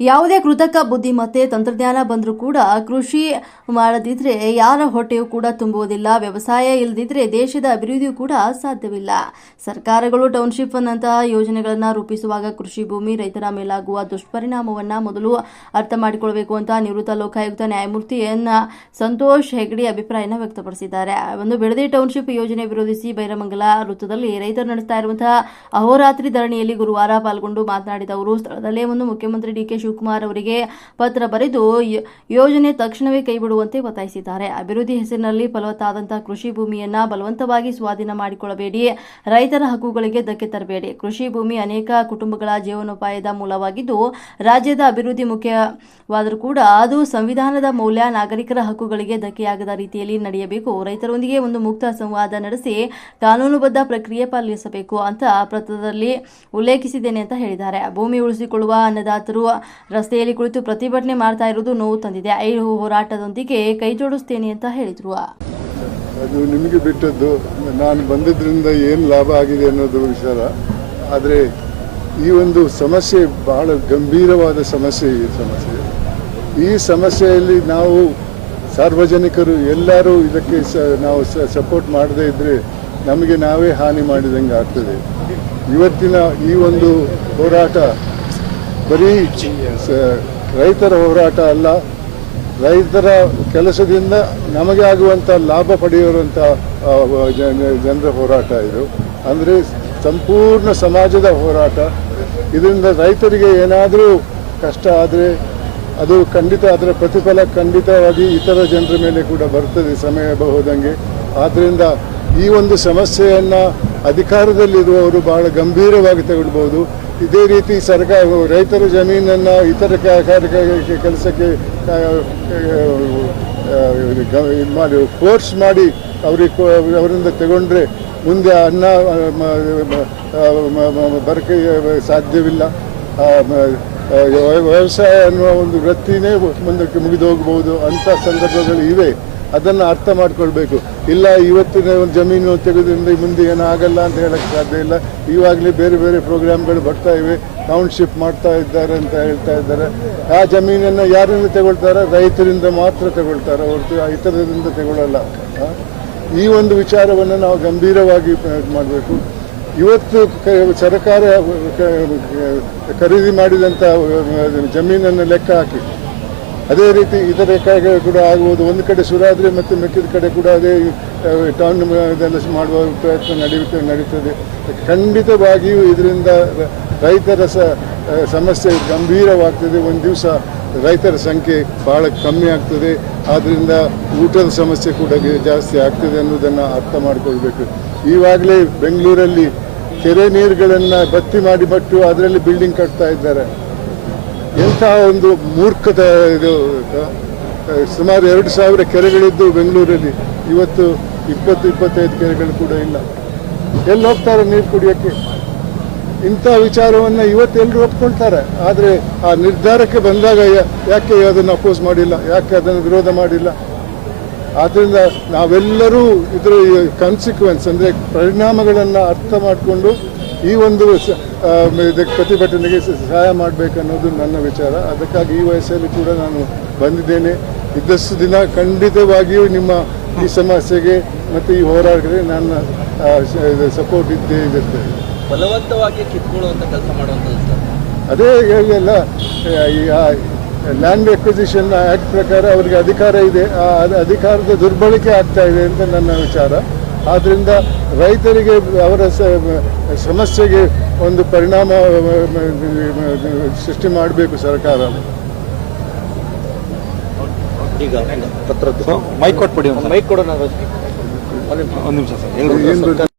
ಯಾವುದೇ ಕೃತಕ ಬುದ್ಧಿಮತ್ತೆ ತಂತ್ರಜ್ಞಾನ ಬಂದರೂ ಕೂಡ ಕೃಷಿ ಮಾಡದಿದ್ರೆ ಯಾರ ಹೊಟ್ಟೆಯೂ ಕೂಡ ತುಂಬುವುದಿಲ್ಲ. ವ್ಯವಸಾಯ ಇಲ್ಲದಿದ್ರೆ ದೇಶದ ಅಭಿವೃದ್ಧಿಯೂ ಕೂಡ ಸಾಧ್ಯವಿಲ್ಲ. ಸರ್ಕಾರಗಳು ಟೌನ್ಶಿಪ್ ನಂತಹ ಯೋಜನೆಗಳನ್ನು ರೂಪಿಸುವಾಗ ಕೃಷಿ ಭೂಮಿ ರೈತರ ಮೇಲಾಗುವ ದುಷ್ಪರಿಣಾಮವನ್ನು ಮೊದಲು ಅರ್ಥ ಮಾಡಿಕೊಳ್ಳಬೇಕು ಅಂತ ನಿವೃತ್ತ ಲೋಕಾಯುಕ್ತ ನ್ಯಾಯಮೂರ್ತಿ ಎನ್ ಸಂತೋಷ್ ಹೆಗ್ಡೆ ಅಭಿಪ್ರಾಯನ ವ್ಯಕ್ತಪಡಿಸಿದ್ದಾರೆ. ಒಂದು ಬಿಡದಿ ಟೌನ್ಶಿಪ್ ಯೋಜನೆ ವಿರೋಧಿಸಿ ಬೈರಮಂಗಲ ವೃತ್ತದಲ್ಲಿ ರೈತರು ನಡೆಸ್ತಾ ಇರುವಂತಹ ಅಹೋರಾತ್ರಿ ಧರಣಿಯಲ್ಲಿ ಗುರುವಾರ ಪಾಲ್ಗೊಂಡು ಮಾತನಾಡಿದ ಅವರು, ಸ್ಥಳದಲ್ಲೇ ಒಂದು ಮುಖ್ಯಮಂತ್ರಿ ಡಿ.ಕೆ. ಶಿವಕುಮಾರ್ ಅವರಿಗೆ ಪತ್ರ ಬರೆದು ಯೋಜನೆ ತಕ್ಷಣವೇ ಕೈಬಿಡುವಂತೆ ಒತ್ತಾಯಿಸಿದ್ದಾರೆ. ಅಭಿವೃದ್ಧಿ ಹೆಸರಿನಲ್ಲಿ ಫಲವತ್ತಾದಂತಹ ಕೃಷಿ ಭೂಮಿಯನ್ನ ಬಲವಂತವಾಗಿ ಸ್ವಾಧೀನ ಮಾಡಿಕೊಳ್ಳಬೇಡಿ, ರೈತರ ಹಕ್ಕುಗಳಿಗೆ ಧಕ್ಕೆ ತರಬೇಡಿ. ಕೃಷಿ ಭೂಮಿ ಅನೇಕ ಕುಟುಂಬಗಳ ಜೀವನೋಪಾಯದ ಮೂಲವಾಗಿದ್ದು ರಾಜ್ಯದ ಅಭಿವೃದ್ಧಿ ಮುಖ್ಯವಾದರೂ ಕೂಡ ಅದು ಸಂವಿಧಾನದ ಮೌಲ್ಯ, ನಾಗರಿಕರ ಹಕ್ಕುಗಳಿಗೆ ಧಕ್ಕೆಯಾಗದ ರೀತಿಯಲ್ಲಿ ನಡೆಯಬೇಕು. ರೈತರೊಂದಿಗೆ ಒಂದು ಮುಕ್ತ ಸಂವಾದ ನಡೆಸಿ ಕಾನೂನುಬದ್ಧ ಪ್ರಕ್ರಿಯೆ ಪಾಲಿಸಬೇಕು ಅಂತ ಪತ್ರದಲ್ಲಿ ಉಲ್ಲೇಖಿಸಿದ್ದೇನೆ ಅಂತ ಹೇಳಿದ್ದಾರೆ. ಭೂಮಿ ಉಳಿಸಿಕೊಳ್ಳುವ ಅನ್ನದಾತರು ರಸ್ತೆಯಲ್ಲಿ ಕುಳಿತು ಪ್ರತಿಭಟನೆ ಮಾಡ್ತಾ ಇರುವುದು ನೋವು ತಂದಿದೆ. ಈ ಹೋರಾಟದೊಂದಿಗೆ ಕೈ ಜೋಡಿಸ್ತೇನೆ ಅಂತ ಹೇಳಿದ್ರು. ಅದು ನಿಮಗೆ ಬಿಟ್ಟದ್ದು. ನಾನು ಬಂದಿದ್ದರಿಂದ ಏನು ಲಾಭ ಆಗಿದೆ ಅನ್ನೋದು ವಿಚಾರ. ಆದರೆ ಈ ಒಂದು ಸಮಸ್ಯೆ ಬಹಳ ಗಂಭೀರವಾದ ಸಮಸ್ಯೆ. ಈ ಸಮಸ್ಯೆಯಲ್ಲಿ ನಾವು ಸಾರ್ವಜನಿಕರು ಎಲ್ಲರೂ ಇದಕ್ಕೆ ನಾವು ಸಪೋರ್ಟ್ ಮಾಡದೇ ಇದ್ದರೆ ನಮಗೆ ನಾವೇ ಹಾನಿ ಮಾಡಿದಂಗೆ ಆಗ್ತದೆ. ಇವತ್ತಿನ ಈ ಒಂದು ಹೋರಾಟ ಬರೀ ರೈತರ ಹೋರಾಟ ಅಲ್ಲ, ರೈತರ ಕೆಲಸದಿಂದ ನಮಗೆ ಆಗುವಂಥ ಲಾಭ ಪಡೆಯುವಂಥ ಜನರ ಹೋರಾಟ ಇದು. ಅಂದರೆ ಸಂಪೂರ್ಣ ಸಮಾಜದ ಹೋರಾಟ. ಇದರಿಂದ ರೈತರಿಗೆ ಏನಾದರೂ ಕಷ್ಟ ಆದರೆ ಅದು ಖಂಡಿತ ಅದರ ಪ್ರತಿಫಲ ಖಂಡಿತವಾಗಿ ಇತರ ಜನರ ಮೇಲೆ ಕೂಡ ಬರ್ತದೆ ಸಮಯ ಹೋದಂಗೆ. ಆದ್ದರಿಂದ ಈ ಒಂದು ಸಮಸ್ಯೆಯನ್ನು ಅಧಿಕಾರದಲ್ಲಿರುವವರು ಬಹಳ ಗಂಭೀರವಾಗಿ ತಗೊಳ್ಬೋದು. ಇದೇ ರೀತಿ ಸರ್ಕಾರ ರೈತರ ಜಮೀನನ್ನು ಇತರ ಕೆಲಸಕ್ಕೆ ಇದು ಮಾಡಿ ಫೋರ್ಸ್ ಮಾಡಿ ಅವರಿಂದ ತಗೊಂಡ್ರೆ ಮುಂದೆ ಅನ್ನ ಬರಕೆ ಸಾಧ್ಯವಿಲ್ಲ. ವ್ಯವಸಾಯ ಅನ್ನುವ ಒಂದು ವೃತ್ತಿನೇ ಮುಂದಕ್ಕೆ ಮುಗಿದು ಹೋಗಬಹುದು ಅಂಥ ಸಂದರ್ಭಗಳು ಇವೆ. ಅದನ್ನು ಅರ್ಥ ಮಾಡ್ಕೊಳ್ಬೇಕು. ಇಲ್ಲ ಇವತ್ತಿನ ಒಂದು ಜಮೀನು ತೆಗೆದ್ರಿಂದ ಮುಂದೆ ಏನಾಗಲ್ಲ ಅಂತ ಹೇಳಕ್ಕೆ ಸಾಧ್ಯ ಇಲ್ಲ. ಇವಾಗಲೇ ಬೇರೆ ಬೇರೆ ಪ್ರೋಗ್ರಾಮ್ಗಳು ಬರ್ತಾ ಇವೆ, ಟೌನ್ಶಿಪ್ ಮಾಡ್ತಾ ಇದ್ದಾರೆ ಅಂತ ಹೇಳ್ತಾ ಇದ್ದಾರೆ. ಆ ಜಮೀನನ್ನು ಯಾರಿಂದ ತಗೊಳ್ತಾರೆ? ರೈತರಿಂದ ಮಾತ್ರ ತಗೊಳ್ತಾರೆ, ಹೊರತು ಇತರರಿಂದ ತಗೊಳ್ಳಲ್ಲ. ಈ ಒಂದು ವಿಚಾರವನ್ನು ನಾವು ಗಂಭೀರವಾಗಿ ಮಾಡಬೇಕು. ಇವತ್ತು ಸರ್ಕಾರ ಖರೀದಿ ಮಾಡಿದಂಥ ಜಮೀನನ್ನು ಲೆಕ್ಕ ಹಾಕಿ ಅದೇ ರೀತಿ ಇತರ ಕಡೆ ಕೂಡ ಆಗ್ಬೋದು. ಒಂದು ಕಡೆ ಸುರಾದರೆ ಮತ್ತು ಮೆಕ್ಕಿದ ಕಡೆ ಕೂಡ ಅದೇ ಟೌನ್ ಮಾಡುವ ಪ್ರಯತ್ನ ನಡೀತದೆ. ಖಂಡಿತವಾಗಿಯೂ ಇದರಿಂದ ರೈತರ ಸಮಸ್ಯೆ ಗಂಭೀರವಾಗ್ತದೆ. ಒಂದು ದಿವಸ ರೈತರ ಸಂಖ್ಯೆ ಭಾಳ ಕಮ್ಮಿ ಆಗ್ತದೆ. ಆದ್ದರಿಂದ ಊಟದ ಸಮಸ್ಯೆ ಕೂಡ ಜಾಸ್ತಿ ಆಗ್ತದೆ ಅನ್ನೋದನ್ನು ಅರ್ಥ ಮಾಡಿಕೊಳ್ಬೇಕು. ಈವಾಗಲೇ ಬೆಂಗಳೂರಲ್ಲಿ ಕೆರೆ ನೀರುಗಳನ್ನು ಭರ್ತಿ ಮಾಡಿಬಿಟ್ಟು ಅದರಲ್ಲಿ ಬಿಲ್ಡಿಂಗ್ ಕಟ್ತಾ ಇದ್ದಾರೆ. ಎಂಥ ಒಂದು ಮೂರ್ಖತೆ ಇದು. ಸುಮಾರು 2,000 ಕೆರೆಗಳಿದ್ದು ಬೆಂಗಳೂರಲ್ಲಿ ಇವತ್ತು 20-25 ಕೆರೆಗಳು ಕೂಡ ಇಲ್ಲ. ಎಲ್ಲಿ ಹೋಗ್ತಾರೆ ನೀರು ಕುಡಿಯೋಕ್ಕೆ? ಇಂಥ ವಿಚಾರವನ್ನು ಇವತ್ತೆಲ್ಲರೂ ಒಪ್ಕೊಳ್ತಾರೆ. ಆದರೆ ಆ ನಿರ್ಧಾರಕ್ಕೆ ಬಂದಾಗ ಯಾಕೆ ಅದನ್ನು ಅಪೋಸ್ ಮಾಡಿಲ್ಲ, ಯಾಕೆ ಅದನ್ನು ವಿರೋಧ ಮಾಡಿಲ್ಲ? ಆದ್ದರಿಂದ ನಾವೆಲ್ಲರೂ ಇದರ ಕಾನ್ಸಿಕ್ವೆನ್ಸ್ ಅಂದರೆ ಪರಿಣಾಮಗಳನ್ನು ಅರ್ಥ ಮಾಡಿಕೊಂಡು ಈ ಒಂದು ಇದಕ್ಕೆ ಪ್ರತಿಭಟನೆಗೆ ಸಹಾಯ ಮಾಡಬೇಕನ್ನೋದು ನನ್ನ ವಿಚಾರ. ಅದಕ್ಕಾಗಿ ಈ ವಯಸ್ಸಲ್ಲಿ ಕೂಡ ನಾನು ಬಂದಿದ್ದೇನೆ. ಇದ್ದಷ್ಟು ದಿನ ಖಂಡಿತವಾಗಿಯೂ ನಿಮ್ಮ ಈ ಸಮಸ್ಯೆಗೆ ಮತ್ತು ಈ ಹೋರಾಟಕ್ಕೆ ನನ್ನ ಸಪೋರ್ಟ್ ಇದ್ದೇ ಇರುತ್ತೆ. ಬಲವಂತವಾಗಿ ಕಿತ್ಕೊಳ್ಳುವಂಥ ಕೆಲಸ ಮಾಡುವಂಥದ್ದು ಅದೇ ಎಲ್ಲ ಲ್ಯಾಂಡ್ ಎಕ್ವಿಸಿಷನ್ ಆ್ಯಕ್ಟ್ ಪ್ರಕಾರ ಅವರಿಗೆ ಅಧಿಕಾರ ಇದೆ. ಆ ಅಧಿಕಾರದ ದುರ್ಬಳಕೆ ಆಗ್ತಾ ಇದೆ ಅಂತ ನನ್ನ ವಿಚಾರ. ಆದ್ದರಿಂದ ರೈತರಿಗೆ ಅವರ ಸಮಸ್ಯೆಗೆ ಒಂದು ಪರಿಣಾಮ ಸೃಷ್ಟಿ ಮಾಡಬೇಕು ಸರ್ಕಾರ. ಈಗ ಪತ್ರ ಮೈಕ್ ಕೊಟ್ಬಿಡಿ, ಮೈಕ್ ಕೊಡೋಣ ಒಂದು ನಿಮಿಷ ಸರ್.